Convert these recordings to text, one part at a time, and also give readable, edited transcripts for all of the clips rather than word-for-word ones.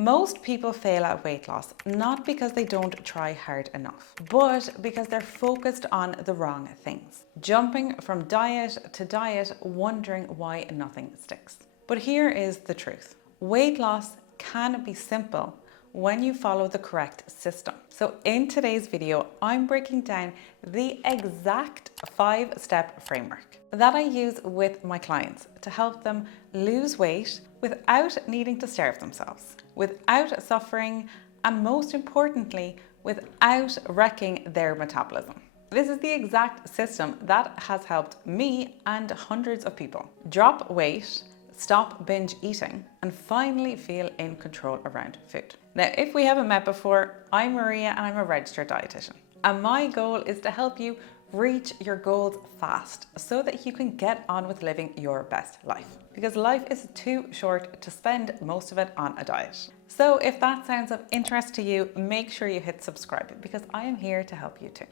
Most people fail at weight loss, not because they don't try hard enough, but because they're focused on the wrong things. Jumping from diet to diet, wondering why nothing sticks. But here is the truth. Weight loss can be simple when you follow the correct system. So in today's video, I'm breaking down the exact 5-step framework that I use with my clients to help them lose weight without needing to starve themselves, without suffering, and most importantly, without wrecking their metabolism. This is the exact system that has helped me and hundreds of people drop weight, stop binge eating, and finally feel in control around food. Now, if we haven't met before, I'm Maria and I'm a registered dietitian. And my goal is to help you reach your goals fast so that you can get on with living your best life. Because life is too short to spend most of it on a diet. So if that sounds of interest to you, make sure you hit subscribe because I am here to help you too.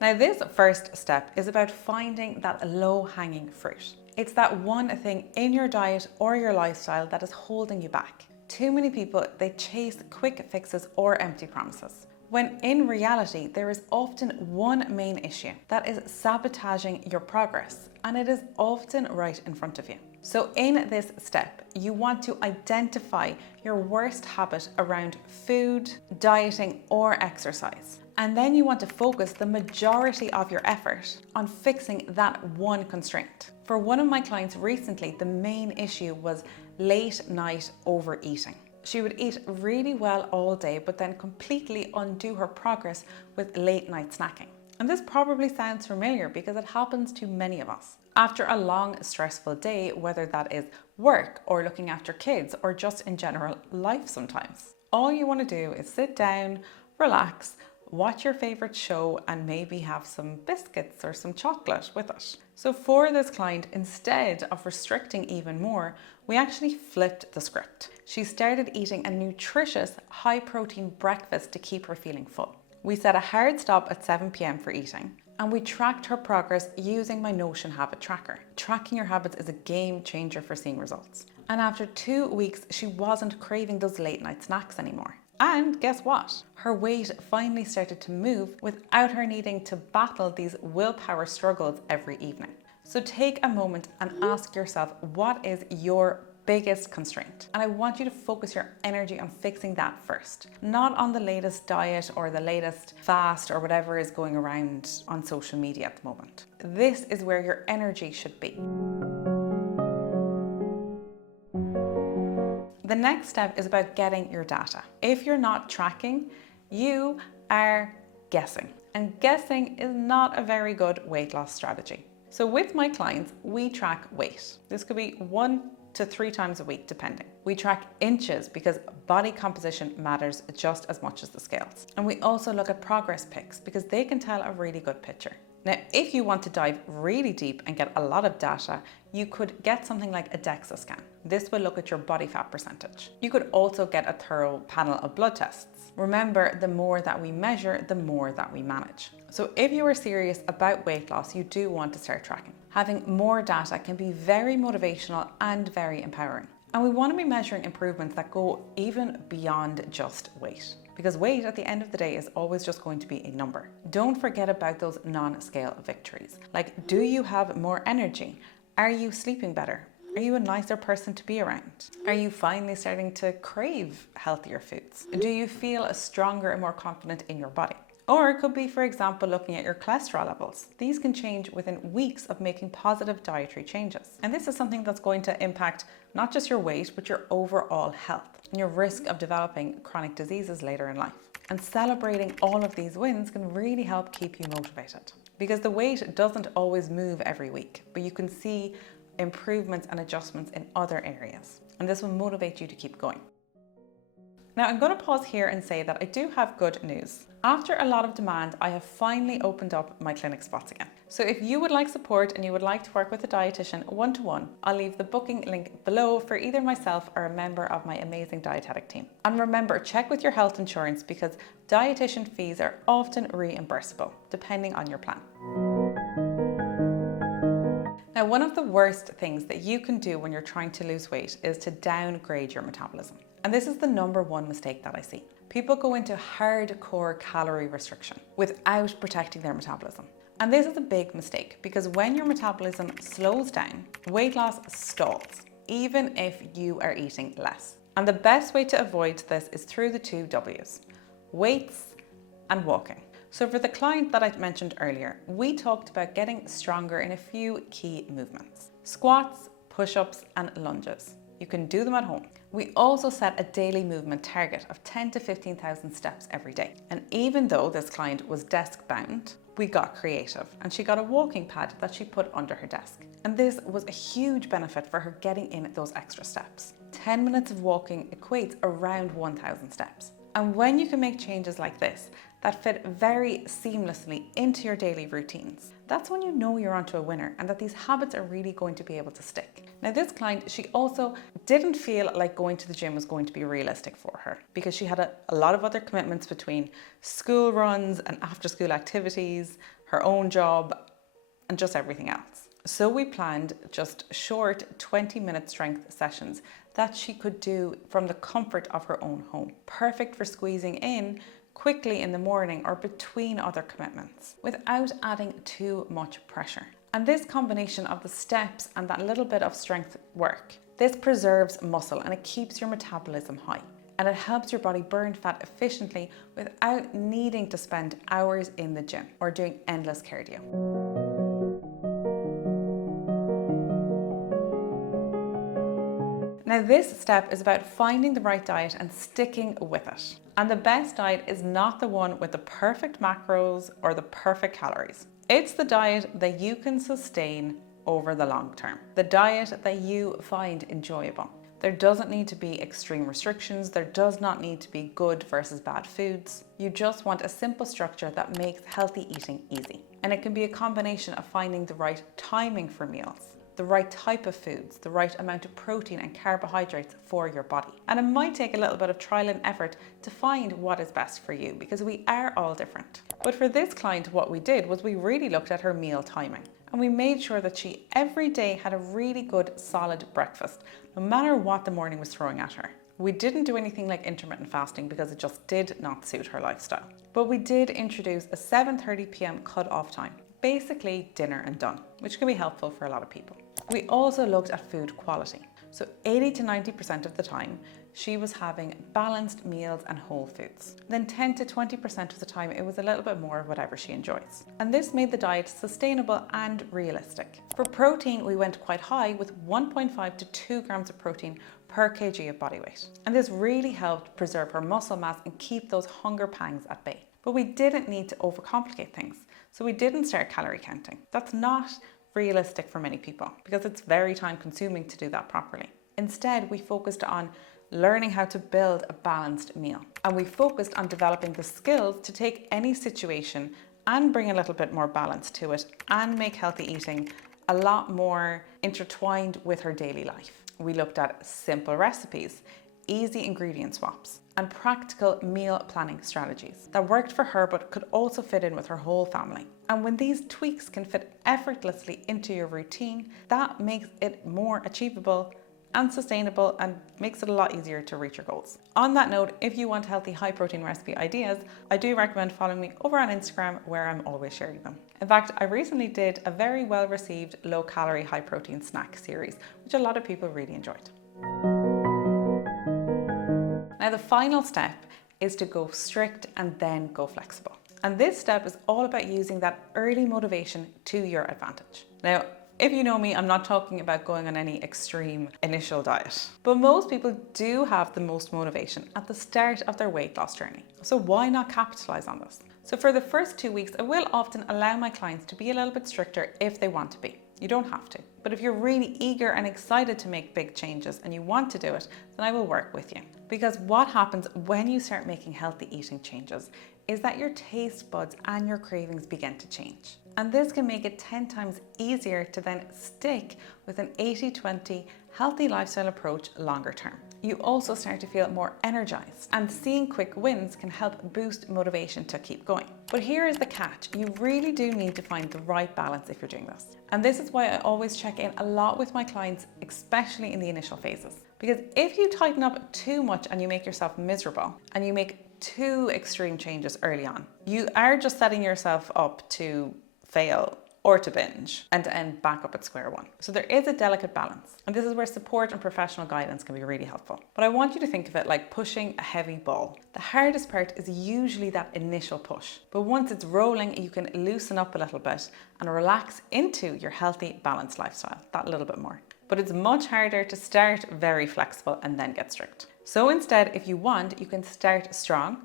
Now, this first step is about finding that low-hanging fruit. It's that one thing in your diet or your lifestyle that is holding you back. Too many people, they chase quick fixes or empty promises, when in reality, there is often one main issue that is sabotaging your progress, and it is often right in front of you. So in this step, you want to identify your worst habit around food, dieting, or exercise. And then you want to focus the majority of your effort on fixing that one constraint. For one of my clients recently, the main issue was late night overeating. She would eat really well all day, but then completely undo her progress with late night snacking. And this probably sounds familiar because it happens to many of us. After a long, stressful day, whether that is work or looking after kids or just in general life sometimes, all you want to do is sit down, relax, watch your favorite show, and maybe have some biscuits or some chocolate with it. So for this client, instead of restricting even more, we actually flipped the script. She started eating a nutritious, high-protein breakfast to keep her feeling full. We set a hard stop at 7 p.m. for eating, and we tracked her progress using my Notion habit tracker. Tracking your habits is a game changer for seeing results. And after 2 weeks, she wasn't craving those late night snacks anymore. And guess what? Her weight finally started to move without her needing to battle these willpower struggles every evening. So take a moment and ask yourself, what is your biggest constraint? And I want you to focus your energy on fixing that first, not on the latest diet or the latest fast or whatever is going around on social media at the moment. This is where your energy should be. The next step is about getting your data. If you're not tracking, you are guessing. And guessing is not a very good weight loss strategy. So with my clients, we track weight. This could be 1 to 3 times a week, depending. We track inches because body composition matters just as much as the scales. And we also look at progress pics because they can tell a really good picture. Now, if you want to dive really deep and get a lot of data, you could get something like a DEXA scan. This will look at your body fat percentage. You could also get a thorough panel of blood tests. Remember, the more that we measure, the more that we manage. So if you are serious about weight loss, you do want to start tracking. Having more data can be very motivational and very empowering. And we want to be measuring improvements that go even beyond just weight. Because weight at the end of the day is always just going to be a number. Don't forget about those non-scale victories. Like, do you have more energy? Are you sleeping better? Are you a nicer person to be around? Are you finally starting to crave healthier foods? Do you feel stronger and more confident in your body? Or it could be, for example, looking at your cholesterol levels. These can change within weeks of making positive dietary changes. And this is something that's going to impact not just your weight, but your overall health and your risk of developing chronic diseases later in life. And celebrating all of these wins can really help keep you motivated. Because the weight doesn't always move every week, but you can see improvements and adjustments in other areas. And this will motivate you to keep going. Now, I'm going to pause here and say that I do have good news. After a lot of demand, I have finally opened up my clinic spots again. So if you would like support and you would like to work with a dietitian one-to-one, I'll leave the booking link below for either myself or a member of my amazing dietetic team. And remember, check with your health insurance because dietitian fees are often reimbursable, depending on your plan. Now, one of the worst things that you can do when you're trying to lose weight is to downgrade your metabolism. And this is the number one mistake that I see. People go into hardcore calorie restriction without protecting their metabolism. And this is a big mistake because when your metabolism slows down, weight loss stalls, even if you are eating less. And the best way to avoid this is through the 2 W's, weights and walking. So for the client that I mentioned earlier, we talked about getting stronger in a few key movements: squats, push-ups, and lunges. You can do them at home. We also set a daily movement target of 10 to 15,000 steps every day. And even though this client was desk bound, we got creative and she got a walking pad that she put under her desk. And this was a huge benefit for her getting in those extra steps. 10 minutes of walking equates around 1,000 steps. And when you can make changes like this that fit very seamlessly into your daily routines, that's when you know you're onto a winner and that these habits are really going to be able to stick. Now, this client, she also didn't feel like going to the gym was going to be realistic for her because she had a lot of other commitments between school runs and after school activities, her own job, and just everything else. So we planned just short 20-minute strength sessions that she could do from the comfort of her own home. Perfect for squeezing in quickly in the morning or between other commitments without adding too much pressure. And this combination of the steps and that little bit of strength work, this preserves muscle and it keeps your metabolism high. And it helps your body burn fat efficiently without needing to spend hours in the gym or doing endless cardio. Now, this step is about finding the right diet and sticking with it. And the best diet is not the one with the perfect macros or the perfect calories. It's the diet that you can sustain over the long term. The diet that you find enjoyable. There doesn't need to be extreme restrictions. There does not need to be good versus bad foods. You just want a simple structure that makes healthy eating easy. And it can be a combination of finding the right timing for meals, the right type of foods, the right amount of protein and carbohydrates for your body. And it might take a little bit of trial and effort to find what is best for you because we are all different. But for this client, what we did was we really looked at her meal timing and we made sure that she every day had a really good solid breakfast, no matter what the morning was throwing at her. We didn't do anything like intermittent fasting because it just did not suit her lifestyle. But we did introduce a 7:30 p.m. cut-off time, basically dinner and done, which can be helpful for a lot of people. We also looked at food quality. So 80 to 90% of the time, she was having balanced meals and whole foods. Then 10 to 20% of the time, it was a little bit more of whatever she enjoys. And this made the diet sustainable and realistic. For protein, we went quite high with 1.5 to 2 grams of protein per kg of body weight. And this really helped preserve her muscle mass and keep those hunger pangs at bay. But we didn't need to overcomplicate things. So we didn't start calorie counting. That's not realistic for many people because it's very time consuming to do that properly. Instead, we focused on learning how to build a balanced meal. And we focused on developing the skills to take any situation and bring a little bit more balance to it and make healthy eating a lot more intertwined with her daily life. We looked at simple recipes, easy ingredient swaps, and practical meal planning strategies that worked for her but could also fit in with her whole family. And when these tweaks can fit effortlessly into your routine, that makes it more achievable and sustainable and makes it a lot easier to reach your goals. On that note, if you want healthy high protein recipe ideas, I do recommend following me over on Instagram where I'm always sharing them. In fact, I recently did a very well received low calorie high protein snack series, which a lot of people really enjoyed. Now, the final step is to go strict and then go flexible. And this step is all about using that early motivation to your advantage. Now, if you know me, I'm not talking about going on any extreme initial diet, but most people do have the most motivation at the start of their weight loss journey. So why not capitalize on this? So for the first 2 weeks, I will often allow my clients to be a little bit stricter if they want to be. You don't have to. But if you're really eager and excited to make big changes and you want to do it, then I will work with you. Because what happens when you start making healthy eating changes is that your taste buds and your cravings begin to change. And this can make it 10 times easier to then stick with an 80-20 healthy lifestyle approach longer term. You also start to feel more energized, and seeing quick wins can help boost motivation to keep going. But here is the catch. You really do need to find the right balance if you're doing this. And this is why I always check in a lot with my clients, especially in the initial phases. Because if you tighten up too much and you make yourself miserable and you make too extreme changes early on, you are just setting yourself up to fail or to binge and to end back up at square one. So there is a delicate balance, and this is where support and professional guidance can be really helpful. But I want you to think of it like pushing a heavy ball. The hardest part is usually that initial push, but once it's rolling, you can loosen up a little bit and relax into your healthy, balanced lifestyle that little bit more. But it's much harder to start very flexible and then get strict. So instead, if you want, you can start strong,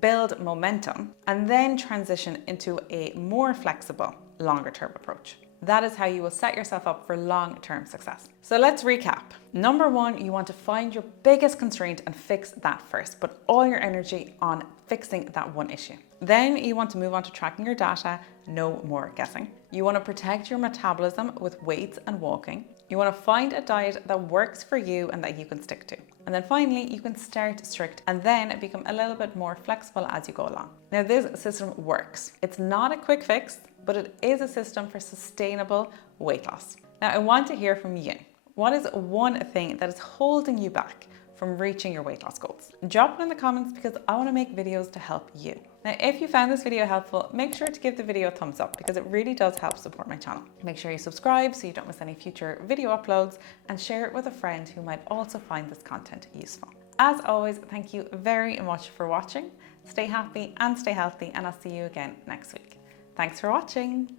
build momentum, and then transition into a more flexible, longer term approach. That is how you will set yourself up for long-term success. So let's recap. Number one, you want to find your biggest constraint and fix that first. Put all your energy on fixing that one issue. Then you want to move on to tracking your data, no more guessing. You want to protect your metabolism with weights and walking. You want to find a diet that works for you and that you can stick to. And then finally, you can start strict and then become a little bit more flexible as you go along. Now, this system works. It's not a quick fix, but it is a system for sustainable weight loss. Now, I want to hear from you. What is one thing that is holding you back from reaching your weight loss goals? Drop it in the comments because I want to make videos to help you. Now, if you found this video helpful, make sure to give the video a thumbs up because it really does help support my channel. Make sure you subscribe so you don't miss any future video uploads, and share it with a friend who might also find this content useful. As always, thank you very much for watching. Stay happy and stay healthy, and I'll see you again next week. Thanks for watching.